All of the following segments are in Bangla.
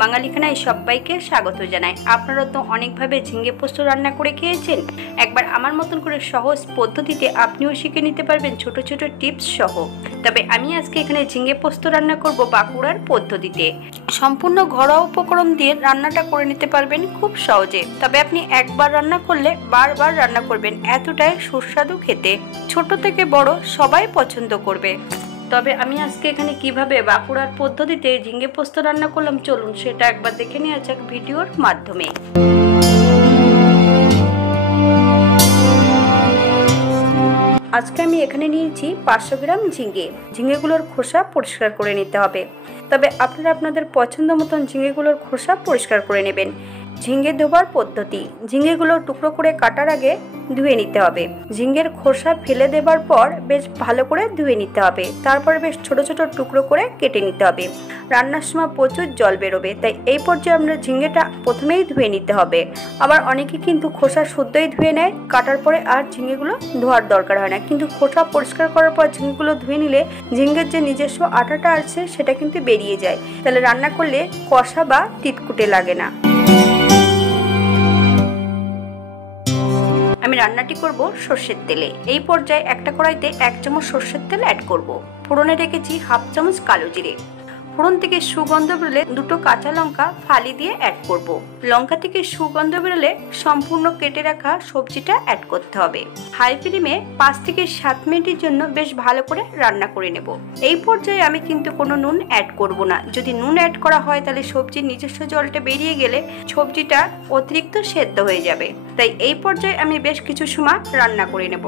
বাঙালি খানায় সবাইকে স্বাগত জানাই। আপনারা তো অনেকভাবে ঝিঙে পোস্ত রান্না করে খেয়েছেন, একবার আমার মতন করে সহজ পদ্ধতিতে আপনিও শিখে নিতে পারবেন ছোট ছোট টিপস সহ। তবে আমি আজকে এখানে ঝিঙে পোস্ত রান্না করব বাঁকুড়ার পদ্ধতিতে। সম্পূর্ণ ঘরোয়া উপকরণ দিয়ে রান্নাটা করে নিতে পারবেন খুব সহজে। তবে আপনি একবার রান্না করলে বারবার রান্না করবেন, এতটাই সুস্বাদু খেতে। ছোট থেকে বড় সবাই পছন্দ করবে। তবে আমি আজকে এখানে কিভাবে বাঁকুড়ার পদ্ধতিতে ঝিঙে পোস্ত রান্না করলাম, চলুন সেটা একবার দেখে নেওয়া যাক ভিডিওর মাধ্যমে। আজকে আমি এখানে নিয়েছি 500 গ্রাম ঝিঙে। ঝিঙেগুলোর খোসা পরিষ্কার করে নিতে হবে। তবে আপনারা আপনাদের পছন্দ মতন ঝিঙেগুলোর খোসা পরিষ্কার করে নেবেন। ঝিঙে ধোবার পদ্ধতি: ঝিঙেগুলো টুকরো করে কাটার আগে ধুয়ে নিতে হবে। ঝিঙের খোসা ফেলে দেবার পর বেশ ভালো করে ধুয়ে নিতে হবে। তারপরে বেশ ছোট ছোট টুকরো করে কেটে নিতে হবে। রান্নার সময় প্রচুর জল বেরোবে, তাই এই পর্যায়ে আমরা ঝিঙেটা প্রথমেই ধুয়ে নিতে হবে। আবার অনেকে কিন্তু খোসা শুদ্ধই ধুয়ে নেয়, কাটার পরে আর ঝিঙেগুলো ধোয়ার দরকার হয় না। কিন্তু খোসা পরিষ্কার করার পর ঝিঙেগুলো ধুয়ে নিলে ঝিঙের যে নিজস্ব আটাটা আছে সেটা কিন্তু বেরিয়ে যায়, তাহলে রান্না করলে কষা বা তিতকুটে লাগে না। আমি রান্নাটি করব সর্ষের তেলে। এই পর্যায়ে একটা কড়াইতে 1 চামচ সর্ষের তেল অ্যাড করব। ফোড়নে রেখেছি 1/2 চামচ কালো জিরে। ফোড়ন থেকে সুগন্ধ বেরোলে 2টো কাঁচা লঙ্কা ফালি দিয়ে অ্যাড করব। লঙ্কা থেকে সুগন্ধ বেরোলে সম্পূর্ণ কেটে রাখা সবজিটা অ্যাড করতে হবে। হাই ফ্লেমে 5 থেকে 7 মিনিটের জন্য বেশ ভালো করে রান্না করে নেব। এই পর্যায়ে আমি কিন্তু কোনো নুন অ্যাড করব না। যদি নুন অ্যাড করা হয় তাহলে সবজির নিজস্ব জলটা বেরিয়ে গেলে সবজিটা অতিরিক্ত সেদ্ধ হয়ে যাবে। তাই এই পর্যায়ে আমি বেশ কিছু সময় রান্না করে নেব।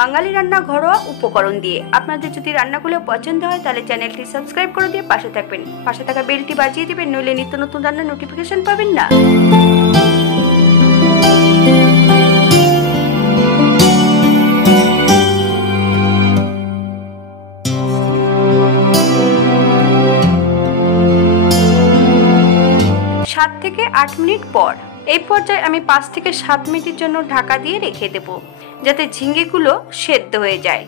বাঙালি রান্না ঘরোয়া উপকরণ দিয়ে। আপনাদের যদি রান্নাগুলো পছন্দ হয় তাহলে চ্যানেলটি সাবস্ক্রাইব করে দিয়ে পাশে থাকবেন। পাশে থাকা বেলটি বাজিয়ে দিবেন, নইলে নিত্য নতুন রান্নার নোটিফিকেশন পাবেন না। সাত থেকে 8 মিনিট পর এই পর্যায়ে আমি 5 থেকে 7 মিনিটের জন্য ঢাকা দিয়ে রেখে দেব, যাতে ঝিঙেগুলো সেদ্ধ হয়ে যায়।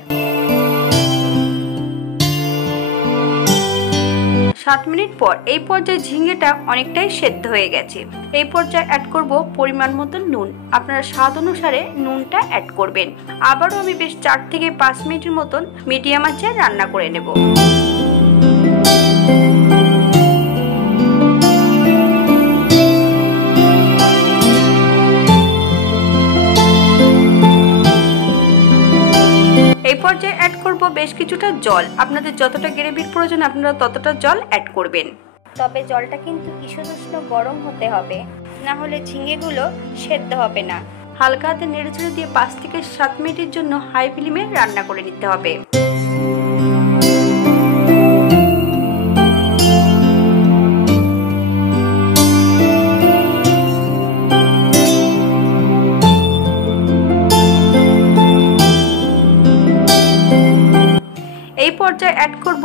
7 মিনিট পর এই পর্যায়ে ঝিঙেটা অনেকটাই সেদ্ধ হয়ে গেছে। এই পর্যায়ে অ্যাড করব পরিমাণ মতো নুন। আপনারা স্বাদ অনুসারে নুনটা অ্যাড করবেন। আবারও আমি বেশ 4 থেকে 5 মিনিটের মতন মিডিয়াম আঁচে রান্না করে নেব। এই পর্যায়ে অ্যাড করব বেশ কিছুটা জল। আপনাদের যতটা গ্রেভির প্রয়োজন আপনারা ততটা জল অ্যাড করবেন। তবে জলটা কিন্তু ঈষদুষ্ণ গরম হতে হবে, না হলে ঝিঙেগুলো সেদ্ধ হবে না। হালকা হাতে নেড়েচেড়ে দিয়ে 5 থেকে 7 মিনিটের জন্য হাই ফ্লেমে রান্না করে নিতে হবে। এই পর্যায়ে অ্যাড করব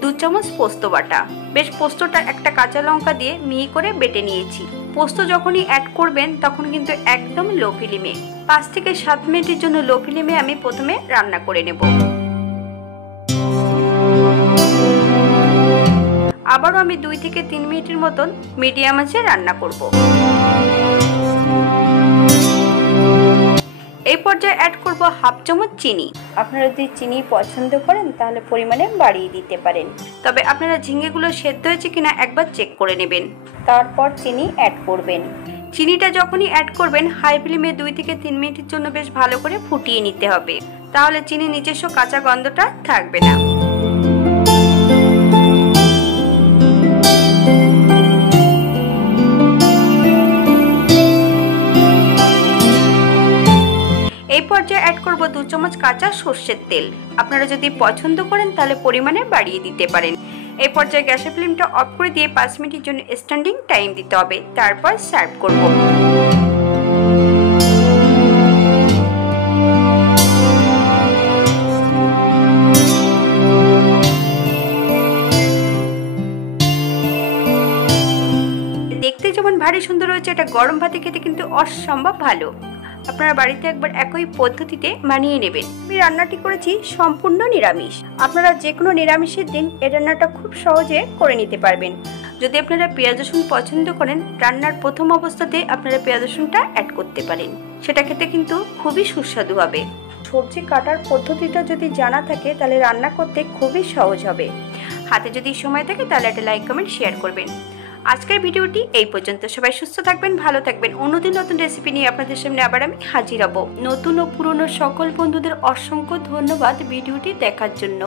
2 চামচ পোস্ত বাটা। বেশ পোস্তটা একটা কাঁচা লঙ্কা দিয়ে মিহি করে বেটে নিয়েছি। পোস্ত যখনই অ্যাড করবেন তখন কিন্তু একদম লো ফ্লেমে 5 থেকে 7 মিনিটের জন্য লো ফ্লেমে আমি প্রথমে রান্না করে নেব। আবারও আমি 2 থেকে 3 মিনিটের মতন মিডিয়াম আঁচে রান্না করব। এই পর্যায়ে অ্যাড করব 1/2 চামচ চিনি। আপনারা যদি চিনি পছন্দ করেন তাহলে পরিমাণে বাড়িয়ে দিতে পারেন। তবে আপনারা ঝিঙেগুলো সেদ্ধ হয়েছে কিনা একবার চেক করে নেবেন, তারপর চিনি অ্যাড করবেন। চিনিটা যখনই অ্যাড করবেন হাই ফ্লেমে 2 থেকে 3 মিনিটের জন্য বেশ ভালো করে ফুটিয়ে নিতে হবে, তাহলে চিনির নিজস্ব কাঁচা গন্ধটা থাকবে না। এই পর্যায়ে অ্যাড করব 2 চামচ কাঁচা সর্ষের তেল। আপনারা যদি পছন্দ করেন তাহলে পরিমাণে বাড়িয়ে দিতে পারেন। এই পর্যায়ে গ্যাসের ফ্লেমটা অফ করে দিয়ে 5 মিনিটের জন্য স্ট্যান্ডিং টাইম দিতে হবে, তারপর সার্ভ করব। দেখতে যেমন ভারী সুন্দর হয়েছে, এটা গরম ভাতে খেতে কিন্তু অসম্ভব ভালো। আপনারা বাড়িতে একবার একই পদ্ধতিতে বানিয়ে নেবেন। আমি রান্নাটি করেছি সম্পূর্ণ নিরামিষ। আপনারা যে কোনো নিরামিষের দিন এই রান্নাটা খুব সহজে করে নিতে পারবেন। যদি আপনারা পেঁয়াজ রসুন পছন্দ করেন, রান্নার প্রথম অবস্থাতে আপনারা পেঁয়াজ রসুনটা অ্যাড করতে পারেন। সেটা খেতে কিন্তু খুবই সুস্বাদু হবে। সবজি কাটার পদ্ধতিটা যদি জানা থাকে তাহলে রান্না করতে খুবই সহজ হবে। হাতে যদি সময় থাকে তাহলে একটা লাইক কমেন্ট শেয়ার করবেন। আজকের ভিডিওটি এই পর্যন্ত। সবাই সুস্থ থাকবেন, ভালো থাকবেন। অন্যদিন নতুন রেসিপি নিয়ে আপনাদের সামনে আবার আমি হাজির হব। নতুন ও পুরনো সকল বন্ধুদের অসংখ্য ধন্যবাদ ভিডিওটি দেখার জন্য।